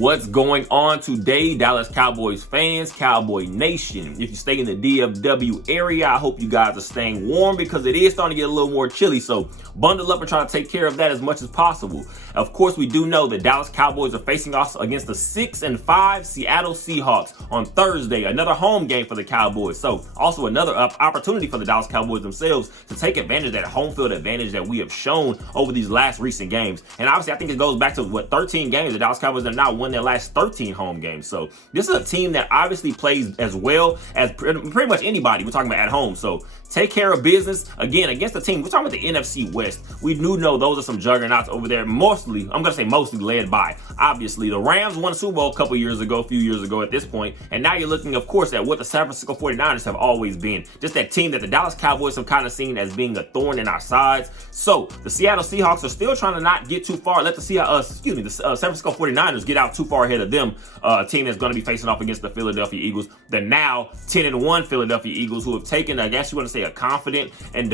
What's going on today, Dallas Cowboys fans, Cowboy Nation? If you stay in the DFW area, I hope you guys are staying warm because it is starting to get a little more chilly. So bundle up and try to take care of that as much as possible. Of course, we do know that Dallas Cowboys are facing us against the 6-5 Seattle Seahawks on Thursday. Another home game for the Cowboys. So also another opportunity for the Dallas Cowboys themselves to take advantage of that home field advantage that we have shown over these last recent games. And obviously, I think it goes back to 13 games. The Dallas Cowboys have not won their last 13 home games. So this is a team that obviously plays as well as pretty much anybody we're talking about at home. So take care of business again against the team. We're talking about the NFC West. We do know those are some juggernauts over there. Mostly led by, obviously, the Rams won a Super Bowl a few years ago at this point. And now you're looking, of course, at what the San Francisco 49ers have always been. Just that team that the Dallas Cowboys have kind of seen as being a thorn in our sides. So the Seattle Seahawks are still trying to not get too far. Let the San Francisco 49ers get out too far ahead of them. A team that's going to be facing off against the Philadelphia Eagles, the now 10-1 Philadelphia Eagles, who have taken, I guess you want to say, a confident and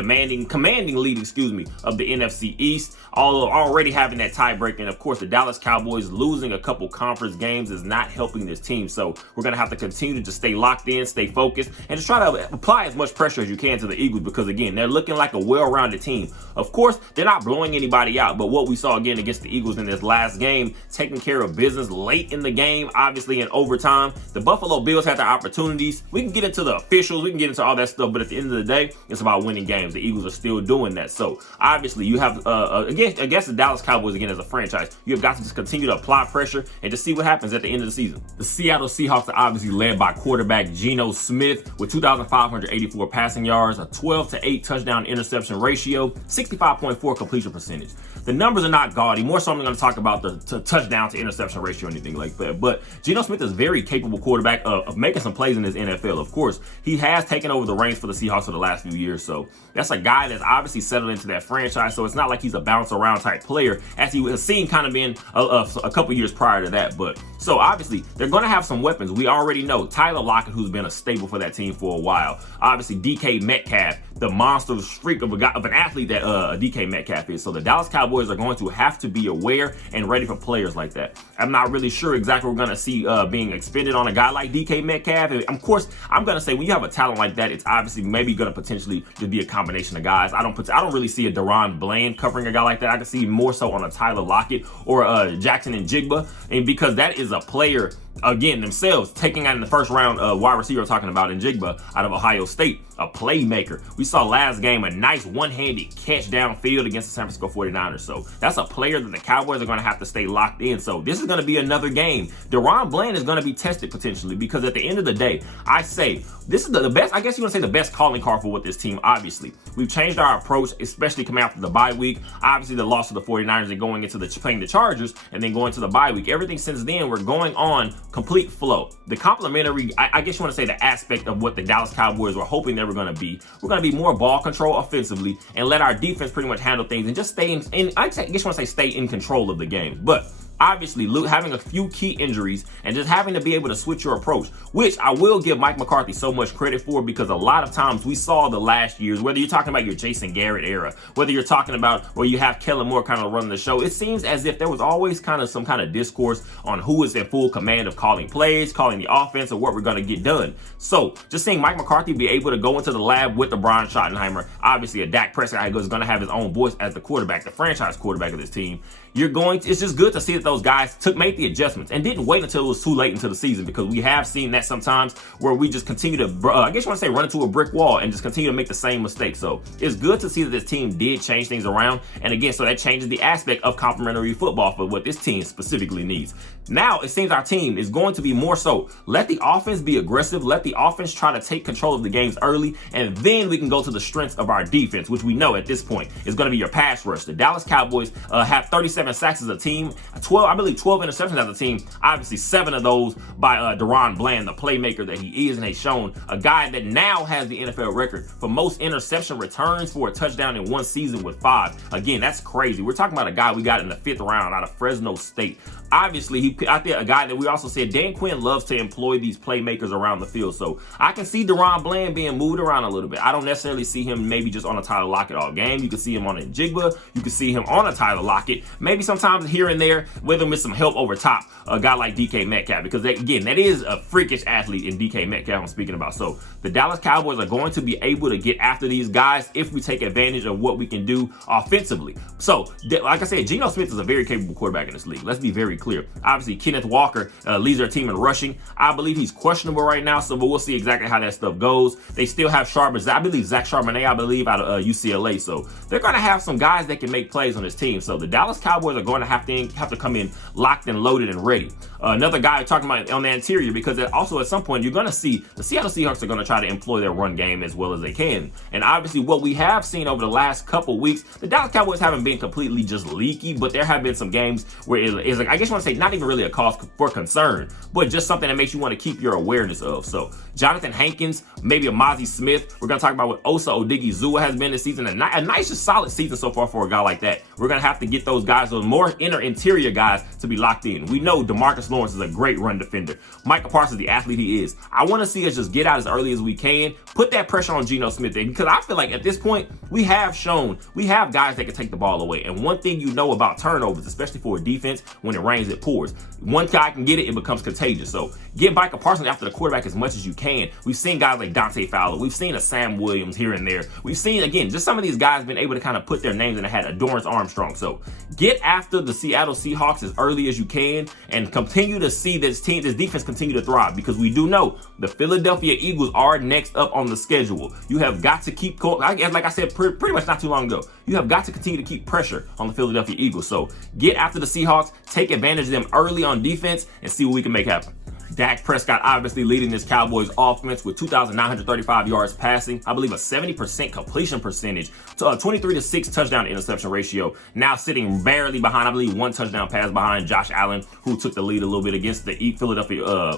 commanding lead, of the NFC East, already having that tiebreak. And of course, the Dallas Cowboys losing a couple conference games is not helping this team. So we're going to have to continue to just stay locked in, stay focused, and just try to apply as much pressure as you can to the Eagles because, again, they're looking like a well-rounded team. Of course, they're not blowing anybody out, but what we saw again against the Eagles in this last game, taking care of business late in the game, obviously in overtime. The Buffalo Bills had their opportunities. We can get into the officials, we can get into all that stuff, but at the end of the day, it's about winning games. The Eagles are still doing that. So obviously you have, against the Dallas Cowboys, again, as a franchise, you have got to just continue to apply pressure and just see what happens at the end of the season. The Seattle Seahawks are obviously led by quarterback Geno Smith with 2,584 passing yards, a 12-8 touchdown interception ratio, 65.4 completion percentage. The numbers are not gaudy. More so I'm going to talk about the touchdown to interception ratio or anything like that. But Geno Smith is a very capable quarterback of making some plays in this NFL. Of course, he has taken over the reins for the Seahawks for the last few years. So that's a guy that's obviously settled into that franchise. So it's not like he's a bounce around type player as he has seen kind of been a couple years prior to that. But so obviously they're going to have some weapons. We already know Tyler Lockett, who's been a staple for that team for a while. Obviously DK Metcalf, the monster freak of an athlete that DK Metcalf is. So the Dallas Cowboys are going to have to be aware and ready for players like that. I'm not really sure exactly what we're going to see being expended on a guy like DK Metcalf. And of course, I'm going to say when you have a talent like that, it's obviously maybe going to potentially just be a combination of guys. I don't really see a Deron Bland covering a guy like that. I can see more so on a Tyler Lockett or Jackson and Jigba, and because that is a player, again, themselves taking out in the first round wide receiver talking about in Jigba out of Ohio State, a playmaker. We saw last game a nice one-handed catch downfield against the San Francisco 49ers. So that's a player that the Cowboys are going to have to stay locked in. So this is going to be another game. Deron Bland is going to be tested potentially because at the end of the day, I say this is the best, I guess you want to say the best calling card for what this team. Obviously, we've changed our approach, especially coming after the bye week. Obviously, the loss of the 49ers and going into playing the Chargers and then going to the bye week. Everything since then, we're going on complete flow. The complementary, I guess you want to say the aspect of what the Dallas Cowboys were hoping they were going to be. We're going to be more ball control offensively and let our defense pretty much handle things and just stay in I guess you want to say stay in control of the game. But obviously, having a few key injuries and just having to be able to switch your approach, which I will give Mike McCarthy so much credit for because a lot of times we saw the last years, whether you're talking about your Jason Garrett era, whether you're talking about where you have Kellen Moore kind of running the show, it seems as if there was always kind of some kind of discourse on who is in full command of calling plays, calling the offense, or what we're going to get done. So just seeing Mike McCarthy be able to go into the lab with the Brian Schottenheimer, obviously a Dak Prescott is going to have his own voice as the quarterback, the franchise quarterback of this team. It's just good to see that those guys made the adjustments and didn't wait until it was too late into the season, because we have seen that sometimes where we just continue to, I guess you want to say, run into a brick wall and just continue to make the same mistakes. So it's good to see that this team did change things around. And again, so that changes the aspect of complementary football for what this team specifically needs. Now it seems our team is going to be more so, let the offense be aggressive, let the offense try to take control of the games early, and then we can go to the strengths of our defense, which we know at this point is going to be your pass rush. The Dallas Cowboys have 37 sacks as a team, 12 interceptions as a team, obviously 7 of those by Deron Bland, the playmaker that he is and has shown, a guy that now has the NFL record for most interception returns for a touchdown in one season with 5. Again, that's crazy. We're talking about a guy we got in the 5th round out of Fresno State. Obviously, I think a guy that we also said Dan Quinn loves to employ these playmakers around the field. So I can see Deron Bland being moved around a little bit. I don't necessarily see him maybe just on a Tyler Lockett all game. You can see him on a Jigba. You can see him on a Tyler Lockett. Maybe sometimes here and there, with some help over top, a guy like DK Metcalf, because again, that is a freakish athlete in DK Metcalf I'm speaking about. So the Dallas Cowboys are going to be able to get after these guys if we take advantage of what we can do offensively. So like I said, Geno Smith is a very capable quarterback in this league. Let's be very clear. Obviously, Kenneth Walker leads their team in rushing. I believe he's questionable right now, so but we'll see exactly how that stuff goes. They still have I believe Zach Charbonnet, out of UCLA. So they're going to have some guys that can make plays on this team. So the Dallas Cowboys are going to have to come in locked and loaded and ready. Another guy talking about on the interior, because also at some point you're going to see the Seattle Seahawks are going to try to employ their run game as well as they can. And obviously what we have seen over the last couple weeks, the Dallas Cowboys haven't been completely just leaky, but there have been some games where it is, I guess you want to say, not even really a cause for concern, but just something that makes you want to keep your awareness of. So Jonathan Hankins, maybe a Mozzie Smith. We're going to talk about what Osa Odigizua has been this season. A nice, just solid season so far for a guy like that. We're going to have to get those guys, those more interior guys, to be locked in. We know DeMarcus Lawrence is a great run defender. Micah Parsons, the athlete he is. I want to see us just get out as early as we can, put that pressure on Geno Smith there, because I feel like at this point, we have guys that can take the ball away. And one thing you know about turnovers, especially for a defense, when it rains, it pours. One guy can get it, it becomes contagious. So get Micah Parsons after the quarterback as much as you can. We've seen guys like Dante Fowler. We've seen a Sam Williams here and there. We've seen, again, just some of these guys been able to kind of put their names in the hat. Dorrance Armstrong. So get after the Seattle Seahawks as early as you can and continue to see this defense continue to thrive, because we do know the Philadelphia Eagles are next up on the schedule. You have got to keep, like I said pretty much not too long ago, you have got to continue to keep pressure on the Philadelphia Eagles. So get after the Seahawks, take advantage of them early on defense, and see what we can make happen. Dak Prescott obviously leading this Cowboys offense with 2,935 yards passing. I believe a 70% completion percentage, to a 23-6 touchdown interception ratio. Now sitting barely behind, I believe, one touchdown pass behind Josh Allen, who took the lead a little bit against the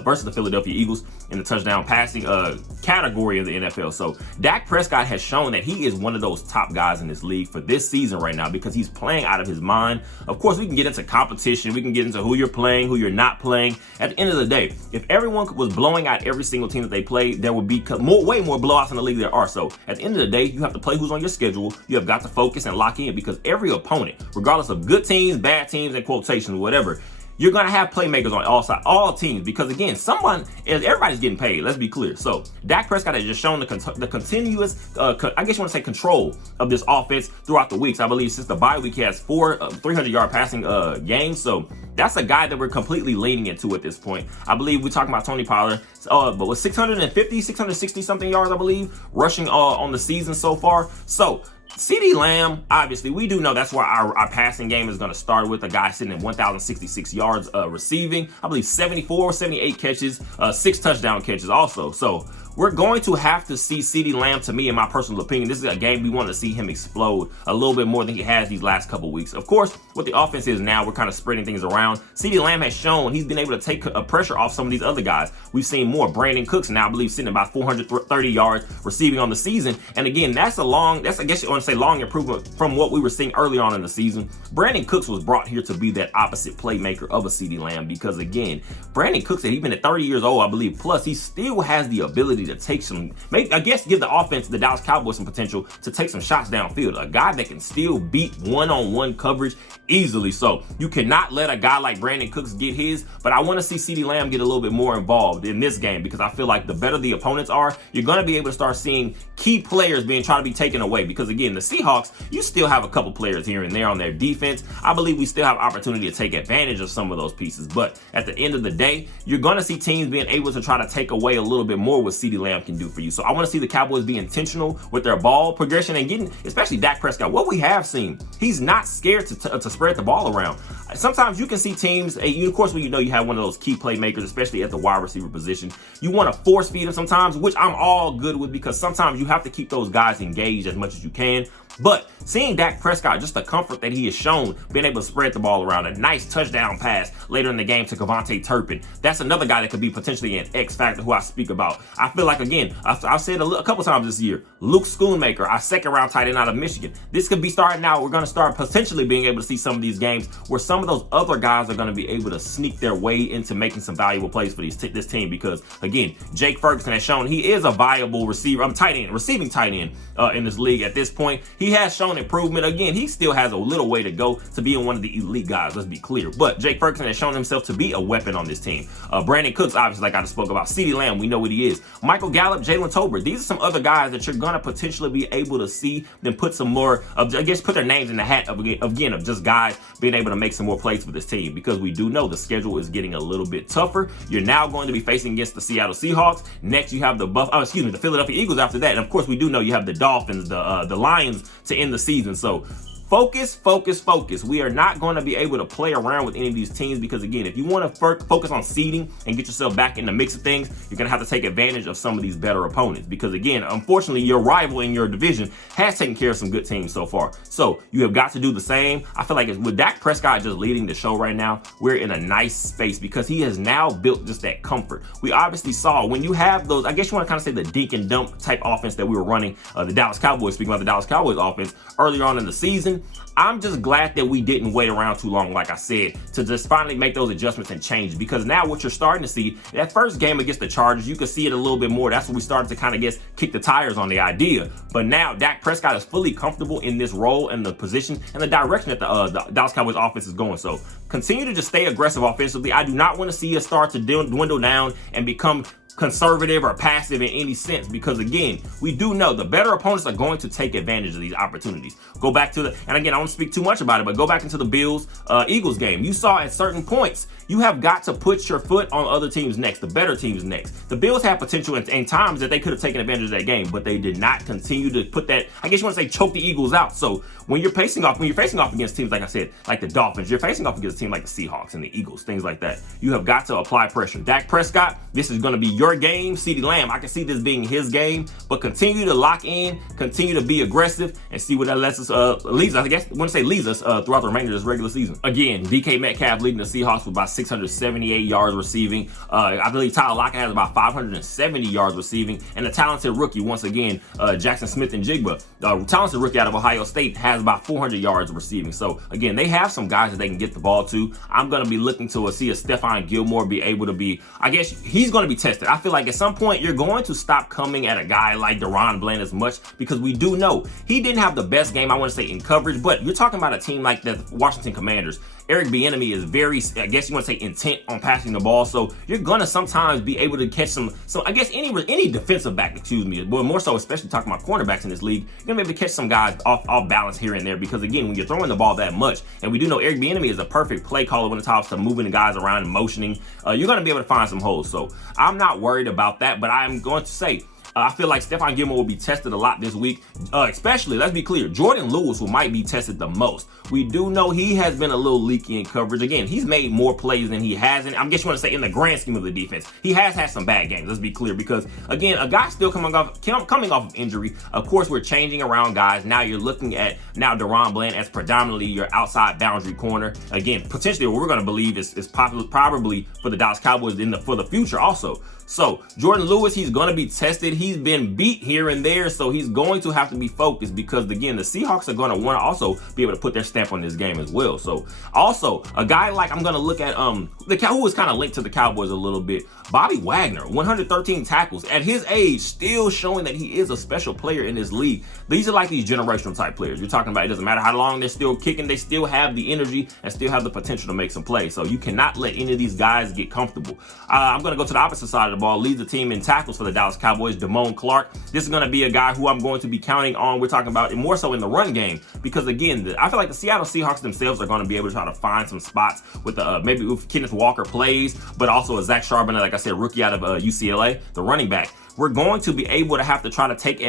versus the Philadelphia Eagles in the touchdown passing category of the NFL. So Dak Prescott has shown that he is one of those top guys in this league for this season right now, because he's playing out of his mind. Of course, we can get into competition. We can get into who you're playing, who you're not playing. At the end of the day, if everyone was blowing out every single team that they played, there would be way more blowouts in the league there are. So at the end of the day, you have to play who's on your schedule. You have got to focus and lock in, because every opponent, regardless of good teams, bad teams, and quotations, whatever, you're going to have playmakers on all teams, because again, everybody's getting paid. Let's be clear. So Dak Prescott has just shown the continuous, I guess you want to say, control of this offense throughout the weeks. I believe since the bye week, he has 4 300-yard passing games. So that's a guy that we're completely leaning into at this point. I believe we're talking about Tony Pollard, but with 660 something yards, I believe, rushing on the season so far. So CeeDee Lamb, obviously, we do know that's where our passing game is going to start with, a guy sitting at 1,066 yards receiving. I believe 78 catches, 6 touchdown catches also. So we're going to have to see CeeDee Lamb, to me, in my personal opinion, this is a game we want to see him explode a little bit more than he has these last couple weeks. Of course, what the offense is now, we're kind of spreading things around. CeeDee Lamb has shown he's been able to take a pressure off some of these other guys. We've seen more. Brandon Cooks now, I believe, sitting about 430 yards receiving on the season. And again, that's I guess you want to say, long improvement from what we were seeing early on in the season. Brandon Cooks was brought here to be that opposite playmaker of a CeeDee Lamb, because again, Brandon Cooks, he's been at 30 years old, I believe, plus he still has the ability to take give the offense, the Dallas Cowboys, some potential to take some shots downfield. A guy that can still beat one-on-one coverage easily. So you cannot let a guy like Brandon Cooks get his, but I want to see CeeDee Lamb get a little bit more involved in this game, because I feel like the better the opponents are, you're going to be able to start seeing key players trying to be taken away, because again, the Seahawks, you still have a couple players here and there on their defense. I believe we still have opportunity to take advantage of some of those pieces, but at the end of the day, you're going to see teams being able to try to take away a little bit more what CeeDee Lamb can do for you. So I want to see the Cowboys be intentional with their ball progression and getting, especially Dak Prescott. What we have seen, he's not scared to spread the ball around. Sometimes you can see teams, of course, when you have one of those key playmakers, especially at the wide receiver position, you want to force feed them sometimes, which I'm all good with, because sometimes you have to keep those guys engaged as much as you can. But seeing Dak Prescott, just the comfort that he has shown, being able to spread the ball around, a nice touchdown pass later in the game to Kevontae Turpin. That's another guy that could be potentially an X factor who I speak about. I feel like, again, I've said a couple times this year, Luke Schoonmaker, our second-round tight end out of Michigan. This could be starting now. We're going to start potentially being able to see some of these games where some of those other guys are going to be able to sneak their way into making some valuable plays for this team, because, again, Jake Ferguson has shown he is a viable receiving tight end in this league at this point. He he has shown improvement. Again, he still has a little way to go to being one of the elite guys, let's be clear. But Jake Ferguson has shown himself to be a weapon on this team. Brandon Cooks, obviously, like I just spoke about. CeeDee Lamb, we know what he is. Michael Gallup, Jalen Tolbert. These are some other guys that you're going to potentially be able to see them put some more, I guess, put their names in the hat of just guys being able to make some more plays for this team, because we do know the schedule is getting a little bit tougher. You're now going to be facing against the Seattle Seahawks. Next, you have the the Philadelphia Eagles after that. And of course, we do know you have the Dolphins, the Lions to end the season. So focus, focus, focus. We are not going to be able to play around with any of these teams, because again, if you want to focus on seeding and get yourself back in the mix of things, you're going to have to take advantage of some of these better opponents, because again, unfortunately, your rival in your division has taken care of some good teams so far. So you have got to do the same. I feel like with Dak Prescott just leading the show right now, we're in a nice space because he has now built just that comfort. We obviously saw when you have those, I guess you want to kind of say the dink and dump type offense that we were running, the Dallas Cowboys, speaking about the Dallas Cowboys offense earlier on in the season. I'm just glad that we didn't wait around too long, like I said, to just finally make those adjustments and change, because now what you're starting to see, that first game against the Chargers, you can see it a little bit more. That's when we started to kind of kick the tires on the idea. But now Dak Prescott is fully comfortable in this role and the position and the direction that the Dallas Cowboys offense is going. So continue to just stay aggressive offensively. I do not want to see us start to dwindle down and become conservative or passive in any sense, because again, we do know the better opponents are going to take advantage of these opportunities. Go back to and again, I don't speak too much about it, but go back into the Bills-Eagles game. You saw at certain points, you have got to put your foot on other teams' necks, the better teams' necks. The Bills had potential in times that they could have taken advantage of that game, but they did not continue to put that, I guess you want to say, choke the Eagles out. So when you're facing off against teams, like I said, like the Dolphins, you're facing off against a team like the Seahawks and the Eagles, things like that. You have got to apply pressure. Dak Prescott, this is going to be your game. CeeDee Lamb, I can see this being his game, but continue to lock in, continue to be aggressive, and see what that leads us, leads us throughout the remainder of this regular season. Again, DK Metcalf leading the Seahawks with about 678 yards receiving. I believe Tyler Lockett has about 570 yards receiving, and a talented rookie, once again, Jackson Smith-Njigba, talented rookie out of Ohio State, has about 400 yards receiving. So again, they have some guys that they can get the ball to. I'm going to be looking to see a Stephon Gilmore be able to be, I guess he's going to be tested. I feel like at some point you're going to stop coming at a guy like DaRon Bland as much, because we do know he didn't have the best game, I want to say, in coverage, but you're talking about a team like the Washington Commanders. Eric Bieniemy is very, I guess you want to say, intent on passing the ball. So you're going to sometimes be able to catch some I guess any defensive back, but more so, especially talking about cornerbacks in this league, you're going to be able to catch some guys off balance here and there, because again, when you're throwing the ball that much, and we do know Eric Bieniemy is a perfect play caller when it comes to moving the guys around and motioning, you're going to be able to find some holes. So I'm not worried about that, but I'm going to say, I feel like Stephon Gilmore will be tested a lot this week, especially, let's be clear, Jordan Lewis, who might be tested the most. We do know he has been a little leaky in coverage. Again, he's made more plays than he has, and I guess you want to say in the grand scheme of the defense, he has had some bad games, let's be clear, because again, a guy still coming off of injury. Of course, we're changing around guys. Now you're looking at DaRon Bland as predominantly your outside boundary corner. Again, potentially what we're going to believe is probably for the Dallas Cowboys for the future also. So Jordan Lewis, he's going to be tested. He's been beat here and there, so he's going to have to be focused, because again, the Seahawks are going to want to also be able to put their stamp on this game as well. So also a guy like, I'm going to look at who is kind of linked to the Cowboys a little bit, Bobby Wagner, 113 tackles at his age, still showing that he is a special player in this league. These are like these generational type players. You're talking about, it doesn't matter how long they're still kicking, they still have the energy and still have the potential to make some plays. So you cannot let any of these guys get comfortable. I'm going to go to the opposite side of the ball. Leads the team in tackles for the Dallas Cowboys, Damone Clark. This is going to be a guy who I'm going to be counting on. We're talking about more so in the run game, because again, I feel like the Seattle Seahawks themselves are going to be able to try to find some spots with maybe if Kenneth Walker plays, but also a Zach Charbonnet, like I said, rookie out of UCLA, the running back. We're going to be able to have to try to take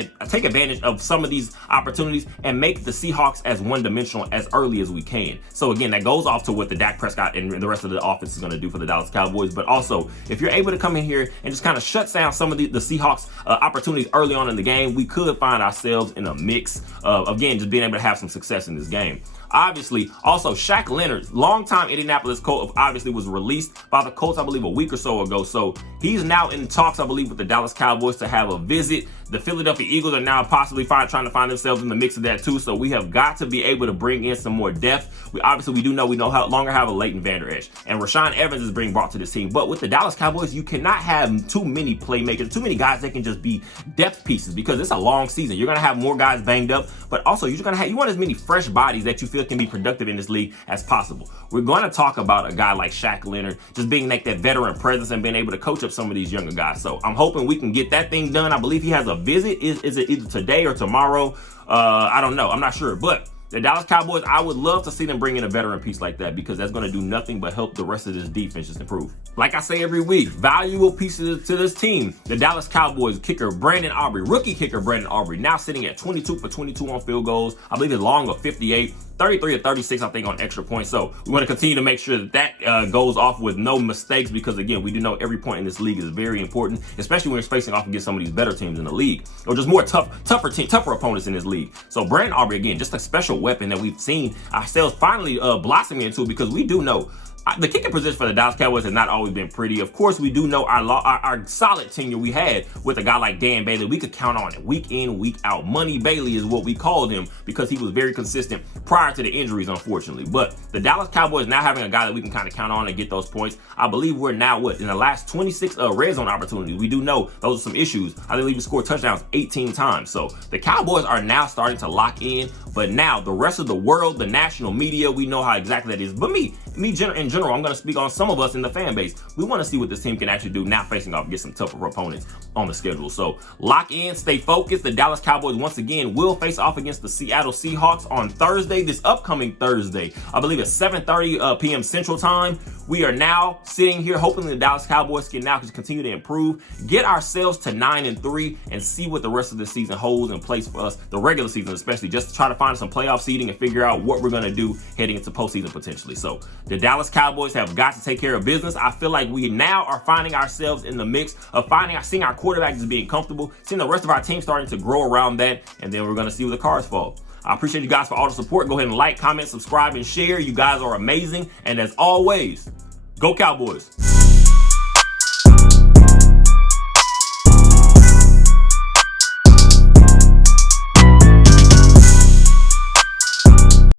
advantage of some of these opportunities and make the Seahawks as one-dimensional as early as we can. So again, that goes off to what the Dak Prescott and the rest of the offense is going to do for the Dallas Cowboys. But also, if you're able to come in here and just kind of shut down some of the Seahawks opportunities early on in the game, we could find ourselves in a mix of, again, just being able to have some success in this game. obviously. Also, Shaq Leonard, longtime Indianapolis Colt, obviously was released by the Colts, I believe, a week or so ago. So he's now in talks, I believe, with the Dallas Cowboys to have a visit. The Philadelphia Eagles are now possibly trying to find themselves in the mix of that too. So we have got to be able to bring in some more depth. We do know we no longer have a Leighton Vander Esch, and Rashaan Evans is being brought to this team. But with the Dallas Cowboys, you cannot have too many playmakers, too many guys that can just be depth pieces, because it's a long season. You're gonna have more guys banged up, but also you want as many fresh bodies that you feel can be productive in this league as possible. We're going to talk about a guy like Shaq Leonard just being like that veteran presence and being able to coach up some of these younger guys. So I'm hoping we can get that thing done. I believe he has a visit. Is it either today or tomorrow? I don't know. I'm not sure. But the Dallas Cowboys, I would love to see them bring in a veteran piece like that, because that's going to do nothing but help the rest of this defense just improve. Like I say every week, valuable pieces to this team. The Dallas Cowboys kicker Brandon Aubrey, rookie kicker Brandon Aubrey, now sitting at 22 for 22 on field goals. I believe it's long of 58. 33 to 36, I think, on extra points. So we want to continue to make sure that goes off with no mistakes, because again, we do know every point in this league is very important, especially when you're facing off against some of these better teams in the league, or just more tougher opponents in this league. So Brandon Aubrey, again, just a special weapon that we've seen ourselves finally blossoming into, because we do know the kicking position for the Dallas Cowboys has not always been pretty. Of course, we do know our solid tenure we had with a guy like Dan Bailey. We could count on it week in, week out. Money Bailey is what we called him, because he was very consistent prior to the injuries, unfortunately. But the Dallas Cowboys now having a guy that we can kind of count on and get those points. I believe we're now, in the last 26 red zone opportunities. We do know those are some issues. I believe we scored touchdowns 18 times. So the Cowboys are now starting to lock in. But now the rest of the world, the national media, we know how exactly that is. But me in general, I'm going to speak on some of us in the fan base. We want to see what this team can actually do now, facing off against some tougher opponents on the schedule. So lock in, stay focused. The Dallas Cowboys once again will face off against the Seattle Seahawks on Thursday, this upcoming Thursday. I believe it's 7:30 p.m. Central Time. We are now sitting here hoping the Dallas Cowboys can now continue to improve, get ourselves to 9-3, and see what the rest of the season holds in place for us, the regular season especially, just to try to find some playoff seeding and figure out what we're going to do heading into postseason potentially. So the Dallas Cowboys have got to take care of business. I feel like we now are finding ourselves in the mix of seeing our quarterback just being comfortable, seeing the rest of our team starting to grow around that, and then we're going to see where the cards fall. I appreciate you guys for all the support. Go ahead and like, comment, subscribe, and share. You guys are amazing. And as always, go Cowboys.